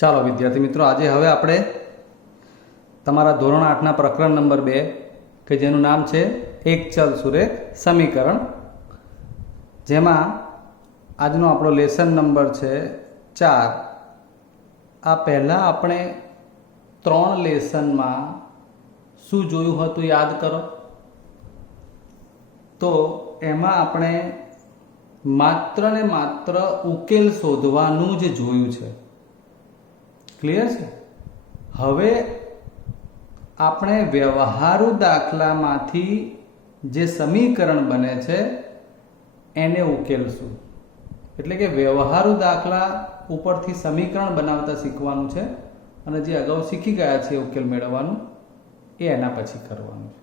ચાલો વિદ્યાર્થી મિત્રો, આજે હવે આપણે તમારા ધોરણ 8ના પ્રકરણ નંબર 2 કે જેનું નામ છે એક ચલ સુરેખ સમીકરણ, જેમાં આજનો આપણો લેસન નંબર છે 4। આ પહેલાં આપણે 3 લેસનમાં શું જોયું હતું યાદ કરો તો એમાં આપણે માત્ર ને માત્ર ઉકેલ શોધવાનું જ જોયું છે। ક્લિયર છે? હવે આપણે વ્યવહારુ દાખલામાંથી જે સમીકરણ બને છે એને ઉકેલશું। એટલે કે વ્યવહારુ દાખલા ઉપરથી સમીકરણ બનાવતા શીખવાનું છે અને જે અગાઉ શીખી ગયા છે ઉકેલ મેળવવાનું એ એના પછી કરવાનું છે।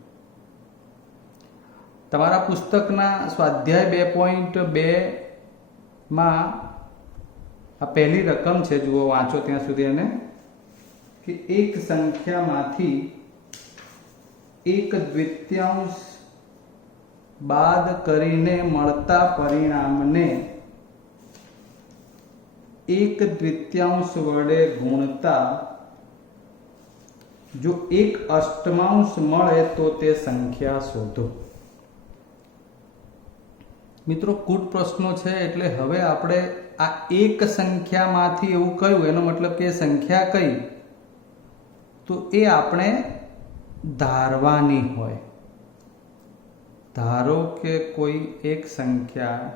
તમારા પુસ્તકના સ્વાધ્યાય 2.2માં આ પહેલી રકમ છે, જુઓ, વાંચો ત્યાં સુધી એને, કે એક સંખ્યામાંથી એક દ્વિતીયાંશ બાદ કરીને મળતા પરિણામને એક દ્વિતીયાંશ વડે ગુણતા જો એક અષ્ટમાંશ મળે તો તે સંખ્યા શોધો। મિત્રો, કુટ પ્રશ્નો છે એટલે હવે આપણે આ એક સંખ્યામાંથી એવું કયું, એનો મતલબ કે સંખ્યા કઈ, તો એ આપણે ધારવાની હોય। ધારો કે કોઈ એક સંખ્યા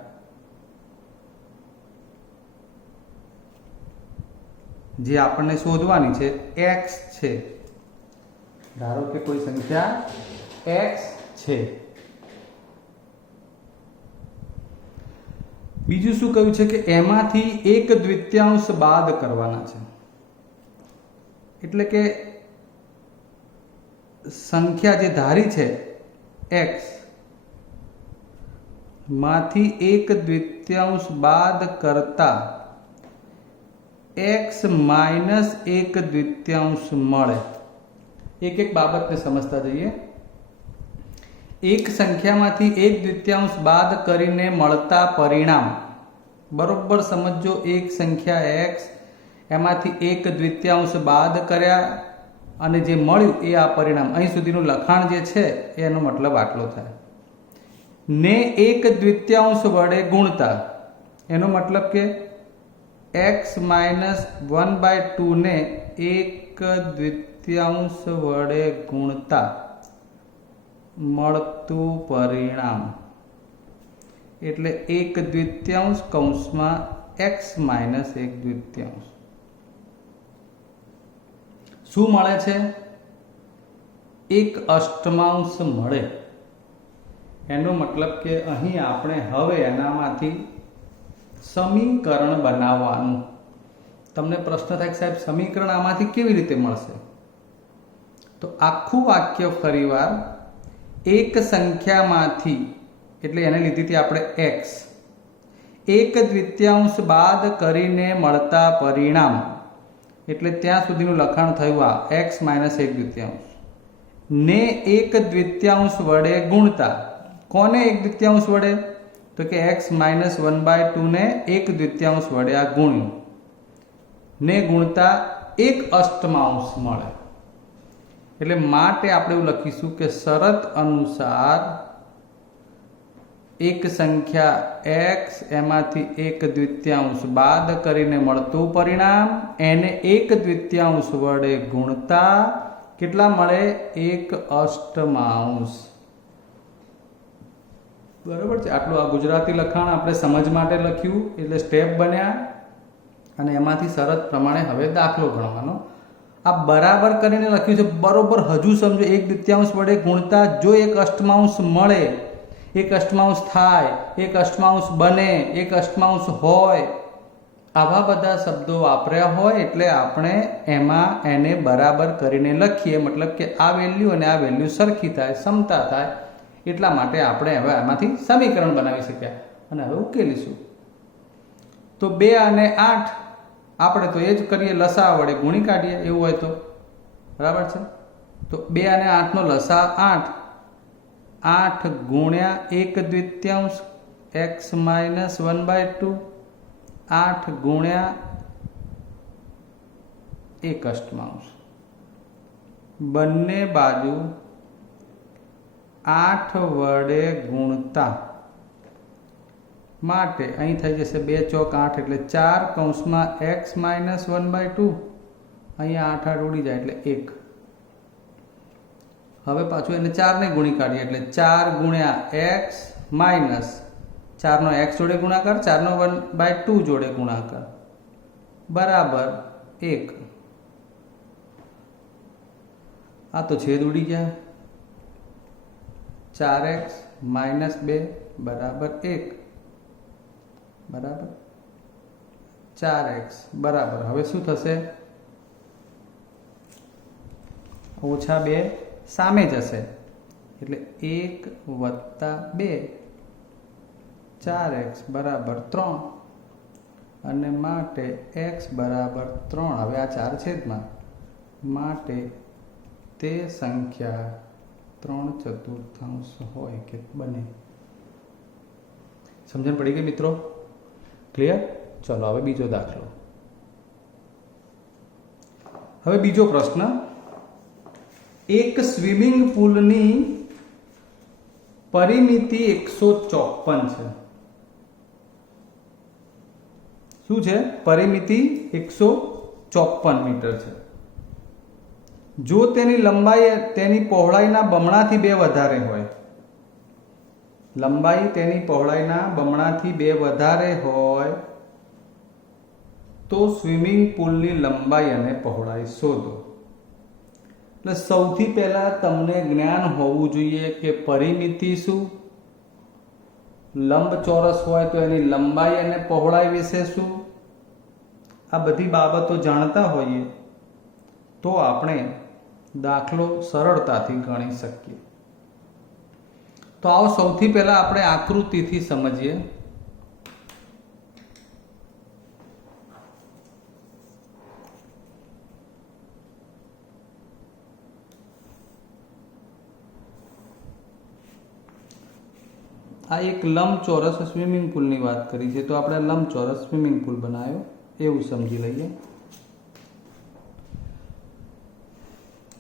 જે આપણને શોધવાની છે x છે। ધારો કે કોઈ સંખ્યા x છે। બીજું શું કહ્યું છે કે એમાંથી એક દ્વિતીયાંશ બાદ કરવાના છે। એટલે કે સંખ્યા જે ધારી છે x માંથી એક દ્વિતીયાંશ બાદ કરતા x માઇનસ એક દ્વિતીયાંશ મળે। એક એક બાબતને સમજતા જઈએ। એક સંખ્યામાંથી એક દ્વિતીયાંશ બાદ કરીને મળતા પરિણામ, બરોબર સમજો। એક સંખ્યા x, એમાંથી એક દ્વિતીયાંશ બાદ કર્યા અને જે મળ્યું એ આ પરિણામ। અહીં સુધીનું લખાણ જે છે એનો મતલબ આટલો થાય। ને એક દ્વિતીયાંશ વડે ગુણતા, એનો મતલબ કે x માઇનસ 1/2 ને એક દ્વિતીયાંશ વડે ગુણતા મળતું પરિણામ, એટલે એક દ્વિતીયાંશ કૌંસમાં x માઇનસ એક દ્વિતીયાંશ। શું મળે છે? એક અષ્ટમાંશ મળે। એનો મતલબ કે અહીં આપણે હવે એનામાંથી સમીકરણ બનાવવાનું। તમને પ્રશ્ન થાય કે સાહેબ સમીકરણ આમાંથી કેવી રીતે મળશે? તો આખું વાક્ય ફરીવાર, એક સંખ્યામાંથી, એટલે એને લીધી હતી આપણે x, એક દ્વિતીયાંશ બાદ કરીને મળતા પરિણામ, એટલે ત્યાં સુધીનું લખાણ થયું આ x માઇનસ એક દ્વિતીયાંશ, ને એક દ્વિતીયાંશ વડે ગુણતા। કોને એક દ્વિતીયાંશ વડે? તો કે x માઇનસ 1/2 ને એક દ્વિતીયાંશ વડે આ ગુણ્યું, ને ગુણતા એક અષ્ટમાંશ મળે। એટલે માટે આપણે એવું લખીશું કે શરત અનુસાર એક સંખ્યા x, એમાંથી એક દ્વિતીયાંશ બાદ કરીને મળતું પરિણામ, એને એક દ્વિતીયાંશ વડે ગુણતા કેટલા મળે? એક અષ્ટમાંશ। બરાબર છે? આટલું આ ગુજરાતી લખાણ આપણે સમજ માટે લખ્યું, એટલે સ્ટેપ બન્યા અને એમાંથી શરત પ્રમાણે હવે દાખલો ગણવાનો। આ બરાબર કરીને લખ્યું છે, બરોબર હજુ સમજો। એક દ્વિતીયાંશ વડે ગુણતા જો એક અષ્ટમાંશ મળે, એક અષ્ટમાંશ થાય, એક અષ્ટમાંશ બને, એક અષ્ટમાંશ હોય, આવા બધા શબ્દો વાપર્યા હોય એટલે આપણે એમાં એને બરાબર કરીને લખીએ। મતલબ કે આ વેલ્યુ અને આ વેલ્યુ સરખી થાય, સમતા થાય, એટલા માટે આપણે હવે આમાંથી સમીકરણ બનાવી શક્યા અને હવે ઉકેલીશું। તો 2 અને 8 આપણે તો એ જ કરીએ, લસા વડે ગુણી કાઢીએ એવું હોય તો, બરાબર છે? તો 2 અને 8નો લસા 8, 8 ગુણ્યા એક દ્વિતીયાંશ x માઇનસ 1/2, 8 ગુણ્યા 1 અષ્ટમાંશ, બંને બાજુ 8 વડે ગુણતા માટે અહીં થઈ જશે 2 ચોક 8 એટલે 4 કૌંસમાં x માઇનસ 1/2, અહીંયા 8 8 ઉડી જાય એટલે 1. હવે પાછું એને 4 ને ગુણી કાઢીએ એટલે 4 ગુણ્યા x માઇનસ 4 નો x જોડે ગુણાકાર, 4 નો 1/2 જોડે ગુણાકાર બરાબર 1. આ તો છેદ ઉડી ગયા. 4x માઇનસ 2 બરાબર 1 બરાબર 4x બરાબર, હવે શું થશે? -2 સામે જશે એટલે 1 + 2 4x બરાબર 3 અને માટે x બરાબર 3. હવે આ 4 છેદમાં માટે તે સંખ્યા 3/4 હોય કે બને. સમજણ પડી ગઈ મિત્રો? ક્લિયર? ચલો હવે બીજો દાખલો. હવે બીજો પ્રશ્ન, એક સ્વિમિંગ પુલની પરિમિતિ 154 છે. શું છે? પરિમિતિ 154 મીટર છે. જો તેની લંબાઈ તેની પહોળાઈના બમણાથી 2 વધારે હોય, લંબાઈ તેની પહોળાઈના બમણાથી 2 વધારે હોય તો સ્વિમિંગ પુલની લંબાઈ અને પહોળાઈ શોધો. એટલે સૌથી પહેલા તમને જ્ઞાન હોવું જોઈએ કે પરિમિતિ શું, લંબચોરસ હોય તો એની લંબાઈ અને પહોળાઈ વિશે શું, આ બધી બાબતો જાણતા હોઈએ તો આપણે દાખલો સરળતાથી ગણી શકીએ. તો આવો સૌથી પહેલા આપણે આકૃતિથી સમજીએ. આ એક લંબચોરસ સ્વિમિંગ પુલની વાત કરી છે, તો આપણે લંબચોરસ સ્વિમિંગ પુલ બનાવ્યો એવું સમજી લઈએ.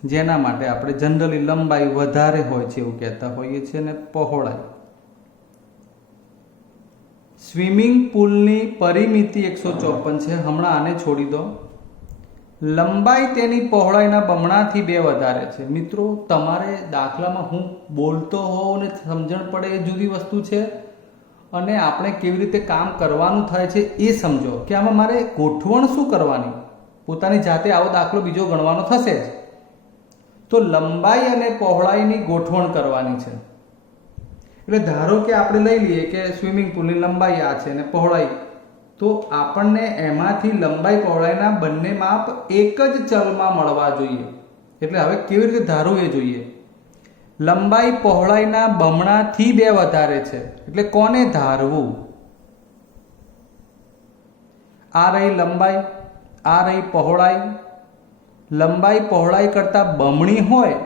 જેના માટે આપણે જનરલી લંબાઈ વધારે હોય છે એવું કહેતા હોઈએ છીએ અને પહોળાઈ. સ્વિમિંગ પુલની પરિમિતિ 154 છે. હમણાં આને છોડી દો. લંબાઈ તેની પહોળાઈના બમણાથી 2 વધારે છે. મિત્રો, તમારે દાખલામાં હું બોલતો હોઉં ને સમજણ પડે એ જુદી વસ્તુ છે, અને આપણે કેવી રીતે કામ કરવાનું થાય છે એ સમજો કે આમાં મારે ગોઠવણ શું કરવાની. પોતાની જાતે આવો દાખલો બીજો ગણવાનો થશે જ, તો લંબાઈ અને પહોળાઈની ગોઠવણ કરવાની છે. એટલે ધારો કે આપણે લઈ લઈએ કે સ્વિમિંગ પુલની લંબાઈ આ છે અને પહોળાઈ, તો આપણને એમાંથી લંબાઈ પહોળાઈના બંને માપ એક જ ચલમાં મળવા જોઈએ. એટલે હવે કેવી રીતે ધારવું એ જોઈએ. લંબાઈ પહોળાઈના બમણાથી 2 વધારે છે એટલે કોને ધારવું? આ રહી લંબાઈ, આ રહી પહોળાઈ. લંબાઈ પહોળાઈ કરતા બમણી હોય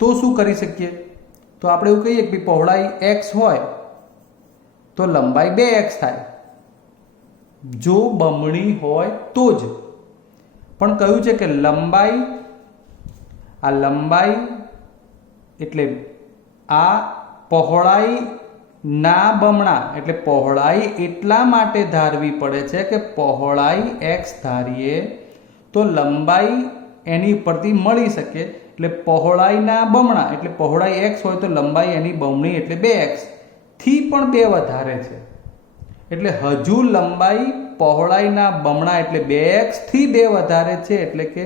તો શું કરી શકીએ? તો આપણે એવું કહીએ કે પહોળાઈ x હોય તો લંબાઈ 2x થાય, જો બમણી હોય તો જ. પણ કહ્યું છે કે લંબાઈ, આ લંબાઈ એટલે આ પહોળાઈ ના બમણા, એટલે પહોળાઈ એટલા માટે ધારવી પડે છે કે પહોળાઈ x ધારીએ તો લંબાઈ એની પરથી મળી શકે. એટલે પહોળાઈના બમણા એટલે પહોળાઈ x હોય તો લંબાઈ એની બમણી એટલે 2x થી પણ 2 વધારે છે. એટલે હજુ લંબાઈ પહોળાઈના બમણા એટલે 2x થી 2 વધારે છે, એટલે કે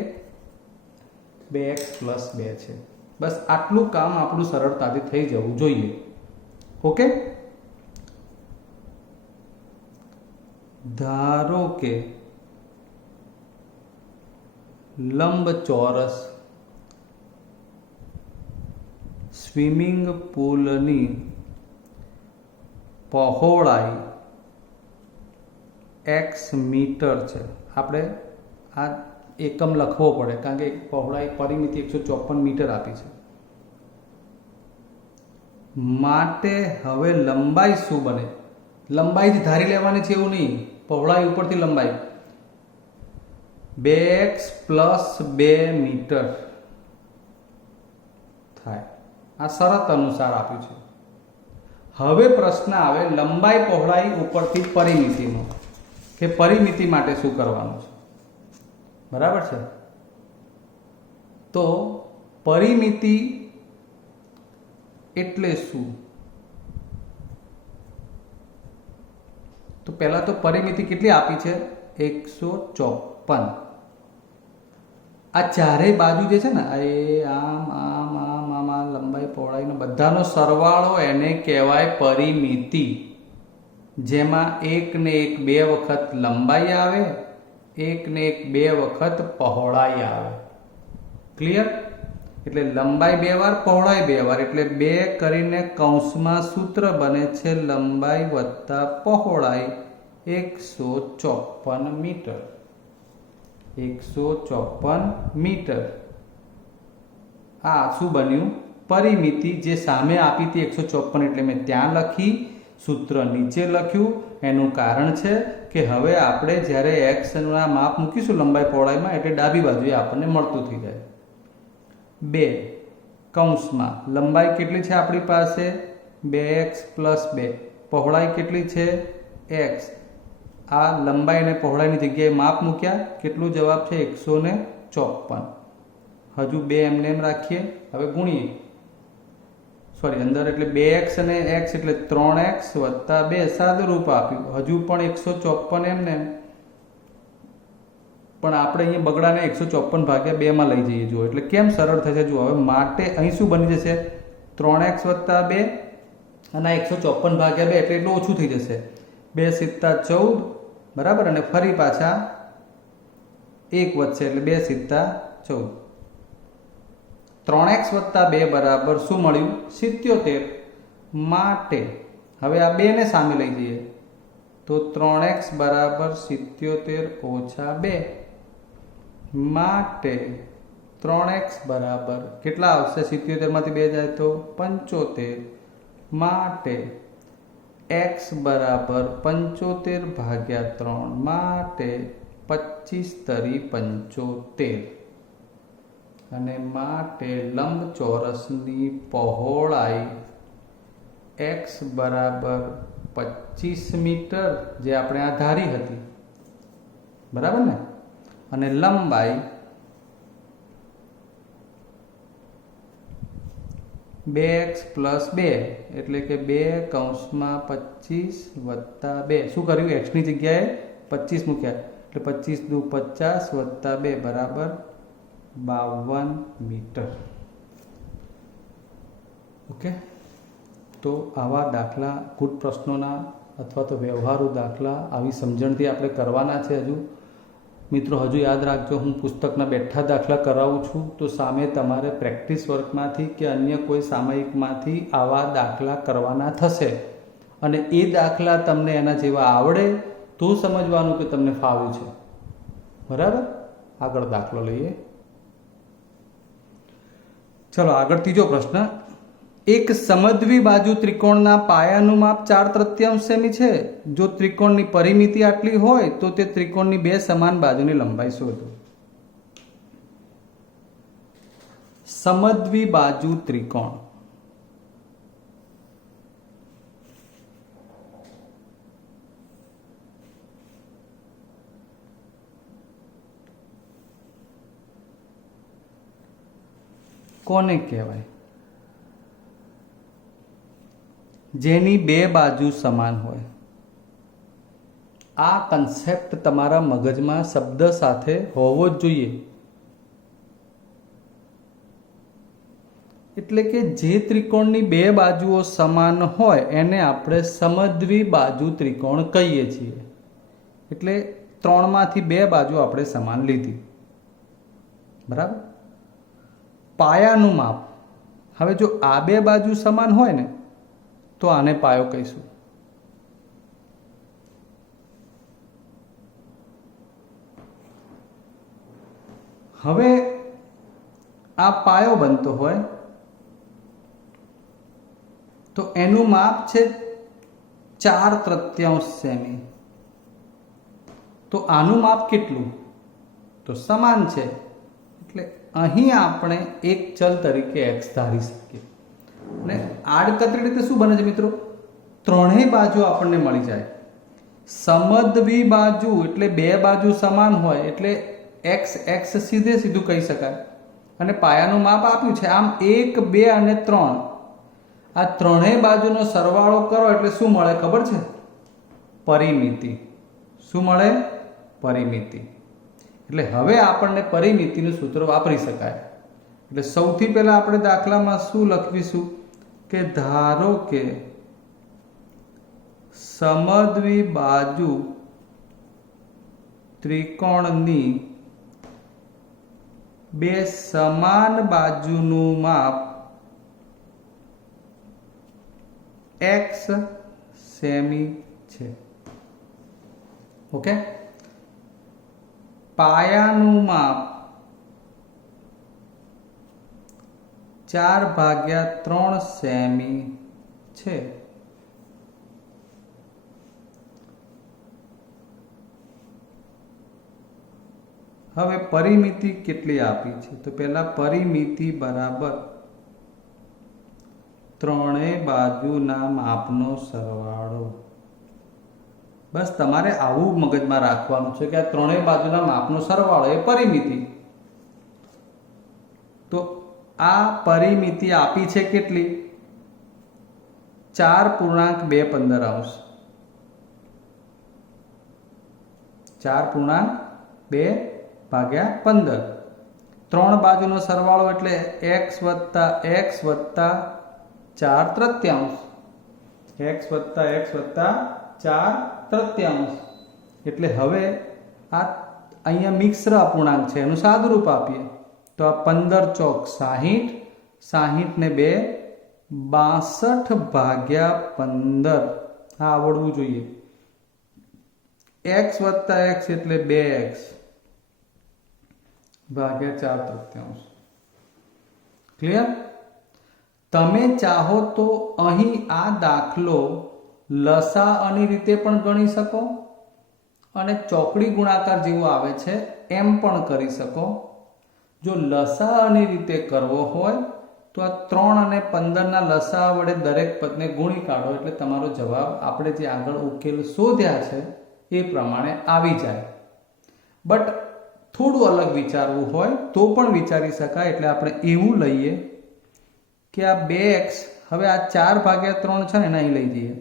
2x + 2 છે. બસ આટલું કામ આપણું સરળતાથી થઈ જવું જોઈએ. ઓકે, ધારો કે લંબચોરસ સ્વિમિંગ પુલની પહોળાઈ x મીટર છે. આપણે આ એકમ લખવો પડે કારણ કે પહોળાઈ પરિમિતિ 154 મીટર આપી છે. માટે હવે લંબાઈ શું બને? લંબાઈ ધારી લેવાની છે એવું નહીં, પહોળાઈ ઉપરથી લંબાઈ. 2x પ્લસ 2 મીટર થાય. આ શરત અનુસાર આપ્યું છે. હવે પ્રશ્ન આવે લંબાઈ પહોળાઈ ઉપરથી પરિમિતિનો, કે પરિમિતિ માટે શું કરવાનું છે. બરાબર છે. તો પરિમિતિ એટલે શું? તો પહેલા તો પરિમિતિ કેટલી આપી છે? 154. આ ચારેય બાજુ જે છે ને એ આમ આમ આમ આમ આ લંબાઈ પહોળાઈનો બધાનો સરવાળો એને કહેવાય પરિમિતિ. જેમાં 1 ને 1 2 વખત લંબાઈ આવે, 1 ને 1 2 વખત પહોળાઈ આવે. ક્લિયર? એટલે લંબાઈ 2 વાર, પહોળાઈ 2 વાર, એટલે 2 કરીને કૌંસમાં સૂત્ર બને છે લંબાઈ વત્તા પહોળાઈ 154 મીટર. 154 મીટર. આ શું બન્યું? પરિમિતિ. જે સામે આપી હતી 154 એટલે મેં ત્યાં લખી, સૂત્ર નીચે લખ્યું. એનું કારણ છે કે હવે આપણે જ્યારે x ના માપ મૂકીશું લંબાઈ પહોળાઈમાં એટલે ડાબી બાજુએ આપણને મળતું થઈ જાય. 2 કૌંસમાં લંબાઈ કેટલી છે આપણી પાસે? 2x plus 2. પહોળાઈ કેટલી છે? x. આ લંબાઈ અને પહોળાઈની જગ્યાએ માપ મૂક્યા. કેટલું જવાબ છે? 154. હજુ 2 એમને એમ રાખીએ. હવે ગુણીએ, સોરી અંદર, એટલે 2x અને x એટલે 3x વત્તા 2 સાદું રૂપ આપ્યું. હજુ પણ 154 એમને એમ. પણ આપણે અહીંયા બગડાને 154 ભાગ્યા 2 માં લઈ જઈએ. જુઓ એટલે કેમ સરળ થશે. જુઓ હવે માટે અહીં શું બની જશે? 3x વત્તા 2 અને 154 ભાગ્યા 2 એટલે એટલું ઓછું થઈ જશે. 2 સિત્તા 14. બરાબર. અને ફરી પાછા 1 વધશે એટલે 2 સિત્તા 14. 3x વત્તા 2 બરાબર શું મળ્યું? 77. માટે હવે આ 2 ને સામે લઈ જઈએ તો 3x બરાબર 77 ઓછા 2. માટે 3x બરાબર કેટલા આવશે? 77 માંથી 2 જાય તો 75. માટે x બરાબર 75 ભાગ્યા 3. માટે 25 તરી 75. અને માટે લંબચોરસની પહોળાઈ x બરાબર 25 મીટર, જે આપણે આ ધારી હતી. બરાબર ને? અને લંબાઈ 2x પ્લસ 2 એટલે કે 2 કૌંસમાં 25 વત્તા 2. શું કર્યું? x ની જગ્યાએ 25 મૂક્યા એટલે 25 દુ 50 વત્તા 2 બરાબર 52 મીટર. ઓકે. તો આવા દાખલા, ગુડ પ્રશ્નોના અથવા તો વ્યવહારુ દાખલા આવી સમજણથી આપણે કરવાના છે. હજુ મિત્રો હજુ યાદ રાખજો, હું પુસ્તકના બેઠા દાખલા કરાવું છું, તો સામે તમારે પ્રેક્ટિસ વર્કમાંથી કે અન્ય કોઈ સામયિકમાંથી આવા દાખલા કરવાના થશે. અને એ દાખલા તમને એના જેવા આવડે તો સમજવાનું કે તમને ફાવ્યું છે. બરાબર. આગળ દાખલો લઈએ. ચલો આગળ ત્રીજો પ્રશ્ન. એક સમદ્વિ બાજુ ત્રિકોણના પાયાનું માપ 4/3 સેમી છે. જો ત્રિકોણની પરિમિતિ આટલી હોય તો તે ત્રિકોણની 2 સમાન બાજુની લંબાઈ શોધો. સમદ્વિ બાજુ ત્રિકોણ. કોને કહેવાય? જેની 2 બાજુ સમાન હોય. આ કન્સેપ્ટ તમારા મગજમાં શબ્દ સાથે હોવો જ જોઈએ. એટલે કે જે ત્રિકોણની 2 બાજુઓ સમાન હોય એને આપણે સમદ્વિ બાજુ ત્રિકોણ કહીએ છીએ. એટલે 3 માંથી 2 બાજુ આપણે સમાન લીધી. બરાબર. પાયાનું માપ. હવે જો આ 2 બાજુ સમાન હોય ને તો આને પાયો કહીશું. હવે આ પાયો બનતો હોય તો એનું માપ છે 4/3 સેમી. તો આનું માપ કેટલું? તો સમાન છે, એટલે અહીં આપણે એક ચલ તરીકે x ધારી શકીએ. અને આડકતરી રીતે શું બને છે મિત્રો? ત્રણેય બાજુ આપણને મળી જાય. સમદ્વી બાજુ એટલે બે બાજુ સમાન હોય એટલે x x સીધું કહી શકાય. અને પાયાનું માપ આપ્યું છે, આમ 1 2 અને 3 આ ત્રણેય બાજુનો સરવાળો કરો એટલે શું મળે ખબર છે? પરિમિતિ. શું મળે? પરિમિતિ. એટલે હવે આપણને પરિમિતિનું સૂત્ર વાપરી શકાય. એટલે સૌથી પહેલા આપણે દાખલામાં શું લખીશું કે ધારો કે સમદ્વી બાજુ ત્રિકોણની બે સમાન બાજુનું માપ x સેમી છે. ઓકે, પાયાનું માપ 4/3 સેમી છે. હવે પરિમિતિ કેટલી આપી છે? તો પહેલા પરિમિતિ બરાબર ત્રણેય બાજુના માપનો સરવાળો. બસ તમારે આવું મગજમાં રાખવાનું છે કે આ ત્રણેય બાજુના માપનો સરવાળો એ પરિમિતિ. તો આ પરિમિતિ આપી છે કેટલી? 4.215. 4.2/15. ત્રણ બાજુનો સરવાળો એટલે x વત્તા x વત્તા 4/3. x વત્તા x વત્તા 4/3. એટલે હવે આ અહીંયા મિશ્ર અપૂર્ણાંક છે, એનું સાદુરૂપ આપીએ તો આ 15 ચોક 60, 60 ને 2 62/15. આ આવડવું જોઈએ. x વત્તા x એટલે 2x ભાગ્યા 4/3. ક્લિયર? તમે ચાહો તો અહીં આ દાખલો લસાઅની રીતે પણ ગણી શકો અને ચોકડી ગુણાકાર જેવો આવે છે એમ પણ કરી શકો. જો લસાઅની રીતે કરવો હોય તો આ 3 અને 15ના લસા વડે દરેક પદને ગુણી કાઢો એટલે તમારો જવાબ આપણે જે આગળ ઉકેલ શોધ્યા છે એ પ્રમાણે આવી જાય. બટ થોડું અલગ વિચારવું હોય તો પણ વિચારી શકાય. એટલે આપણે એવું લઈએ કે આ 2x હવે આ 4/3 છે ને એને અહીં લઈ જઈએ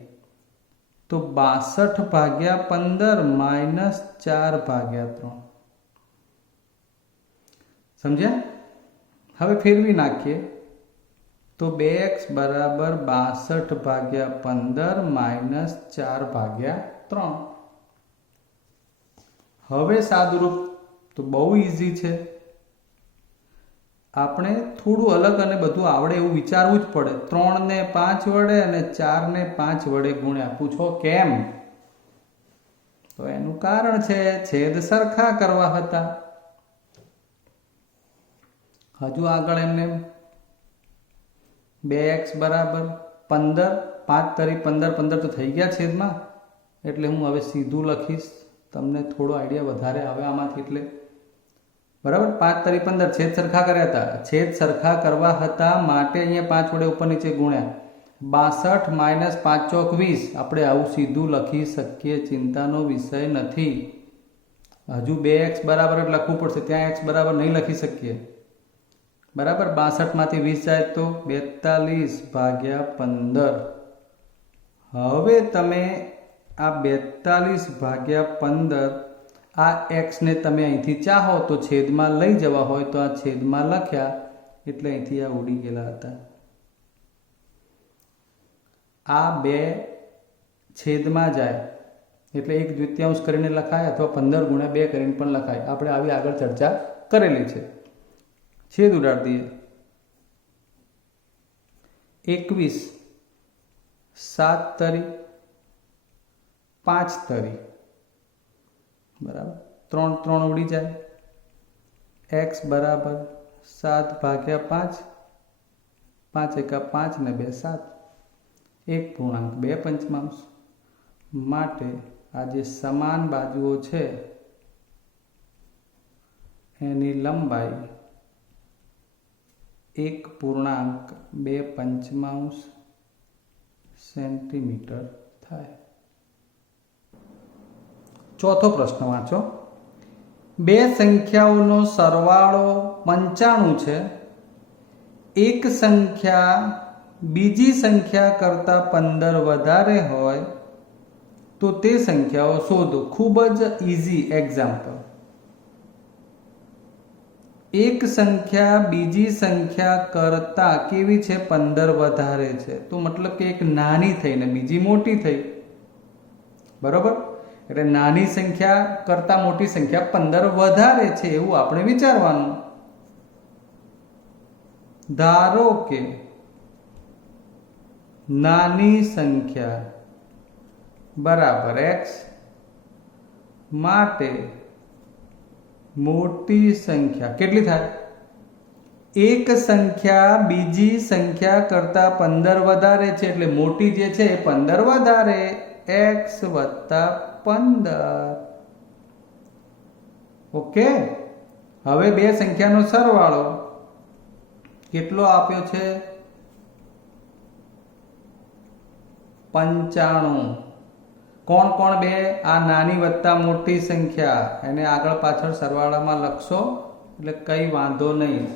તો 62/15 માઇનસ 4/3. સમજ્યા? હવે ફેરવી નાખીએ તો 2x બરાબર 62/15 માઇનસ 4/3. હવે સાદુરૂપ તો બહુ ઇઝી છે. આપણે થોડું અલગ અને બધું આવડે એવું વિચારવું જ પડે. 3 ને 5 વડે અને 4 ને 5 વડે ગુણ્યા. પૂછો કેમ? તો એનું કારણ છે છેદ સરખા કરવા હતા. હજુ આગળ એમને 2x બરાબર 15, 5 તરી 15, 15 તો થઈ ગયા છેદમાં. એટલે હું હવે સીધું લખીશ, તમને થોડો આઈડિયા વધારે આવે આમાંથી. એટલે બરાબર 5 તરી 15 છેદ સરખા કર્યા હતા. છેદ સરખા કરવા હતા માટે અહીંયા 5 વડે ઉપર નીચે ગુણ્યા. 62 માઇનસ 5 ચોક 20. આપણે આવું સીધું લખી શકીએ, ચિંતાનો વિષય નથી. હજુ 2x બરાબર જ લખવું પડશે, ત્યાં x બરાબર નહીં લખી શકીએ. બરાબર 62 માંથી 20 જાય તો 42/15. હવે તમે આ 42/15 આ x ને તમે અહીંથી ચાહો તો છેદમાં લઈ જવા હોય તો આ છેદમાં લખ્યા એટલે અહીંથી આ ઉડી ગયેલા હતા. આ 2 છેદમાં જાય એટલે 1/2 કરીને લખાય અથવા 15 × 2 કરીને પણ લખાય. આપણે આવી આગળ ચર્ચા કરેલી છે. છેદ ઉડાડી દઈએ. 21 7 તરી 5 તરી બરાબર 3 3 ઉડી જાય. x બરાબર 7/5, 5 એકા 5 ને 2 7, 1.2 માટે આ જે સમાન બાજુઓ છે એની લંબાઈ 1.2 સેન્ટીમીટર થાય. ચોથો પ્રશ્ન વાંચો. બે સંખ્યાઓનો સરવાળો 95 છે. એક સંખ્યા બીજી સંખ્યા કરતાં 15 વધારે હોય તો તે સંખ્યાઓ શોધો. ખૂબ જ ઇઝી એક્ઝામ્પલ. એક સંખ્યા બીજી સંખ્યા કરતાં કેવી છે? 15 વધારે છે. તો મતલબ કે એક નાની થઈ ને બીજી મોટી થઈ, બરોબર? એટલે નાની સંખ્યા કરતાં મોટી સંખ્યા 15 વધારે છે એવું આપણે વિચારવાનું. ધારો કે નાની સંખ્યા બરાબર x માટે મોટી સંખ્યા કેટલી થાય? એક સંખ્યા બીજી સંખ્યા કરતાં 15 વધારે છે એટલે મોટી જે છે એ 15 વધારે, x વત્તા 15. ઓકે. હવે બે સંખ્યાનો સરવાળો કેટલો આપ્યો છે? 95. કોણ કોણ બે? આ નાની વત્તા મોટી સંખ્યા, એને આગળ પાછળ સરવાળામાં લખશો એટલે કંઈ વાંધો નહીં.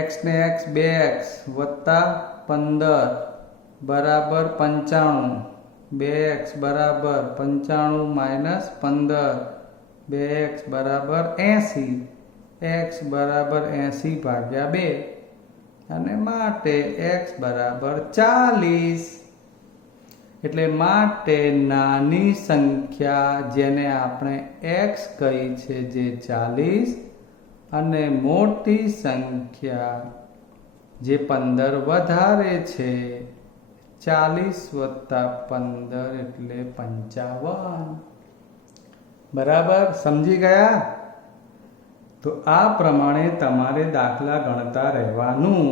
x ને x 2x વત્તા 15 બરાબર 95. 2x બરાબર 95 માઇનસ 15, 2x બરાબર 80, x બરાબર 80 ભાગ્યા 2 અને માટે x બરાબર 40. એટલે માટે નાની સંખ્યા જેને આપણે x કહી છે જે 40 અને મોટી સંખ્યા જે 15 વધારે છે 40 વત્તા 15 એટલે 55. બરાબર? સમજી ગયા? તો આ પ્રમાણે તમારે દાખલા ગણતા રહેવાનું.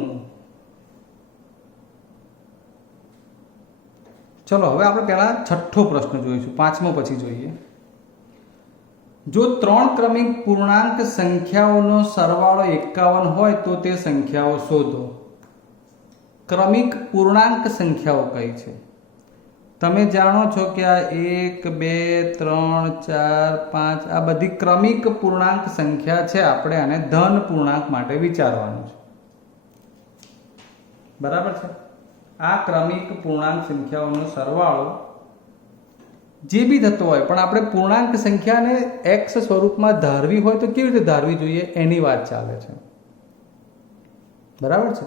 ચલો હવે આપણે પહેલા છઠ્ઠો પ્રશ્ન જોઈશું. પાંચમો પછી જોઈએ. જો 3 ક્રમિક પૂર્ણાંક સંખ્યાઓનો સરવાળો 51 હોય તો તે સંખ્યાઓ શોધો. ક્રમિક પૂર્ણાંક સંખ્યાઓ કઈ છે? તમે જાણો છો કે આ 1 2 3 4 5 આ બધી ક્રમિક પૂર્ણાંક સંખ્યા છે. આપણે આને ધન પૂર્ણાંક માટે વિચારવાનું છે. બરાબર છે? આ ક્રમિક પૂર્ણાંક સંખ્યાઓનો સરવાળો જે બી થતો હોય, પણ આપણે પૂર્ણાંક સંખ્યાને x સ્વરૂપમાં ધારવી હોય તો કેવી રીતે ધારવી જોઈએ એની વાત ચાલે છે. બરાબર છે?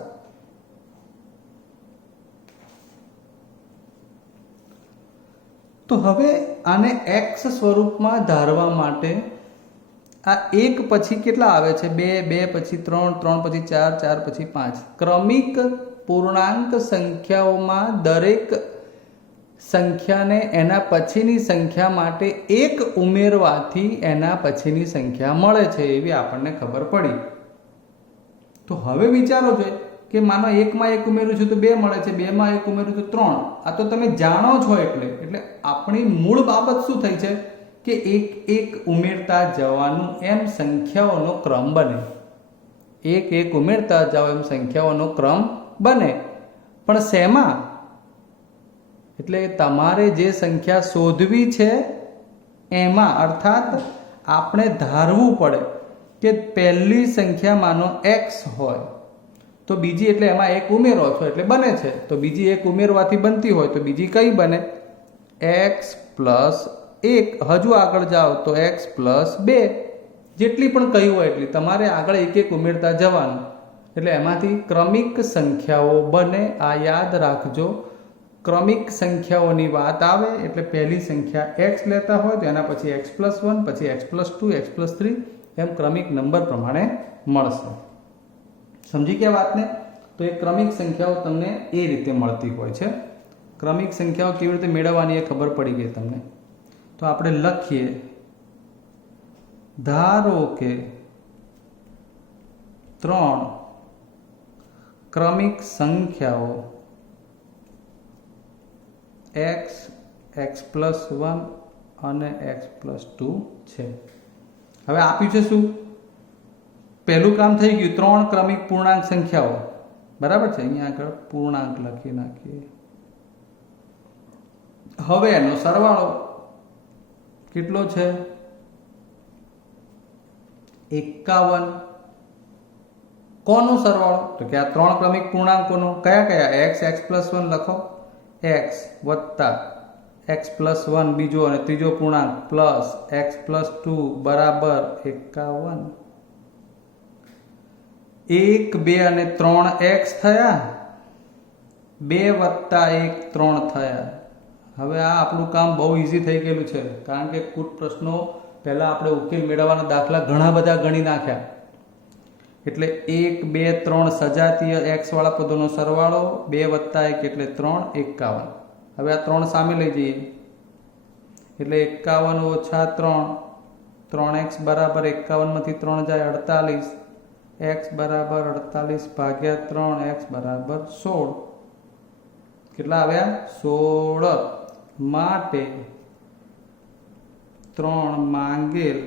તો હવે આને x સ્વરૂપમાં ધારવા માટે આ 1 પછી કેટલા આવે છે? 2, 2 પછી 3, 3 પછી 4, 4 પછી 5. ક્રમિક પૂર્ણાંક સંખ્યાઓમાં દરેક સંખ્યાને એના પછીની સંખ્યા માટે 1 ઉમેરવાથી એના પછીની સંખ્યા મળે છે એવી આપણને ખબર પડી. તો હવે વિચારો જોઈએ કે માનો 1 માં 1 ઉમેરું છું તો 2 મળે છે, 2 માં 1 ઉમેરું તો 3. આ તો તમે જાણો છો. એટલે આપણી મૂળ બાબત શું થઈ છે કે 1 1 ઉમેરતા જવાનું એમ સંખ્યાઓનો ક્રમ બને. 1 1 ઉમેરતા જાઓ એમ સંખ્યાઓનો ક્રમ બને. પણ શેમાં? એટલે તમારે જે સંખ્યા શોધવી છે એમાં, અર્થાત આપણે ધારવું પડે કે પહેલી સંખ્યામાંનો x હોય તો બીજી, એટલે એમાં 1 ઉમેરો છો એટલે બને છે, તો બીજી 1 ઉમેરવાથી બનતી હોય તો બીજી કઈ બને? x plus 1. હજુ આગળ જાઓ તો x પ્લસ 2. જેટલી પણ કહી હોય એટલી તમારે આગળ 1 1 ઉમેરતા જવાનું. એટલે એમાંથી ક્રમિક સંખ્યાઓ બને. આ યાદ રાખજો. ક્રમિક સંખ્યાઓની વાત આવે એટલે પહેલી સંખ્યા x લેતા હોય તો એના પછી x પ્લસ 1, પછી x પ્લસ 2, x પ્લસ 3 એમ ક્રમિક નંબર પ્રમાણે મળશે. સમજી ગયા વાતને? તો એ ક્રમિક સંખ્યાઓ તમને એ રીતે મળતી હોય છે. ક્રમિક સંખ્યાઓ કેવી રીતે મેળવવાની એ ખબર પડી ગઈ તમને. તો આપણે લખીએ. ધારો કે 3 ક્રમિક સંખ્યાઓ x, x પ્લસ 1 અને x પ્લસ 2 છે. હવે આપ્યું છે શું? પહેલું કામ થઈ ગયું, 3 ક્રમિક પૂર્ણાંક સંખ્યાઓ, બરાબર છે. અહીંયા આગળ પૂર્ણાંક લખી નાખીએ. હવે એનો સરવાળો કેટલો છે? 51. કોનો સરવાળો? તો કે આ 3 ક્રમિક પૂર્ણાંકોનો. કયા કયા? x x+1 લખો, x વત્તા x+1 બીજો અને ત્રીજો પૂર્ણાંક પ્લસ x+2 બરાબર 51. 1 2 અને 3 x થયા, 2 વત્તા 1 3 થયા. હવે આ આપણું કામ બહુ ઈઝી થઈ ગયેલું છે, કારણ કે કુટ પ્રશ્નો પહેલા આપણે ઉકેલ મેળવવાના દાખલા ઘણા બધા ગણી નાખ્યા. એટલે 1 2 3 સજાતીય x વાળા પદોનો સરવાળો, 2 વત્તા 1 એટલે 3 51. હવે આ 3 સામે લઈ જઈએ એટલે 51 ઓછા 3, 3x બરાબર 51 માંથી 3 જાય 48, x બરાબર 48 ભાગ્યા 3, x બરાબર 16. કેટલા આવ્યા? 16. માટે 3 માંગેલ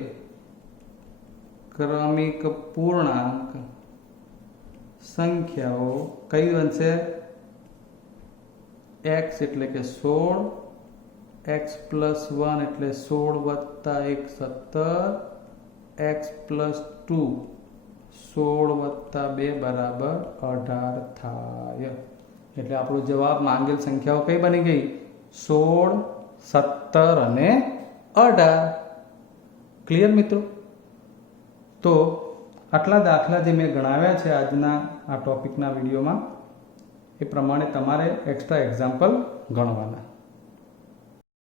ક્રમિક પૂર્ણાંક સંખ્યાઓ કઈ બનશે? x એટલે કે 16, x+1 એટલે 16 વત્તા 1 17, x+2 16 વત્તા 2 બરાબર 18 થાય. એટલે આપણો જવાબ માંગેલ સંખ્યાઓ કઈ બની ગઈ? 16, 17 અને 18. ક્લિયર મિત્રો? તો આટલા દાખલા જે મેં ગણાવ્યા છે આજના આ ટોપિકના વિડીયોમાં, એ પ્રમાણે તમારે એક્સ્ટ્રા એક્ઝામ્પલ ગણવાના.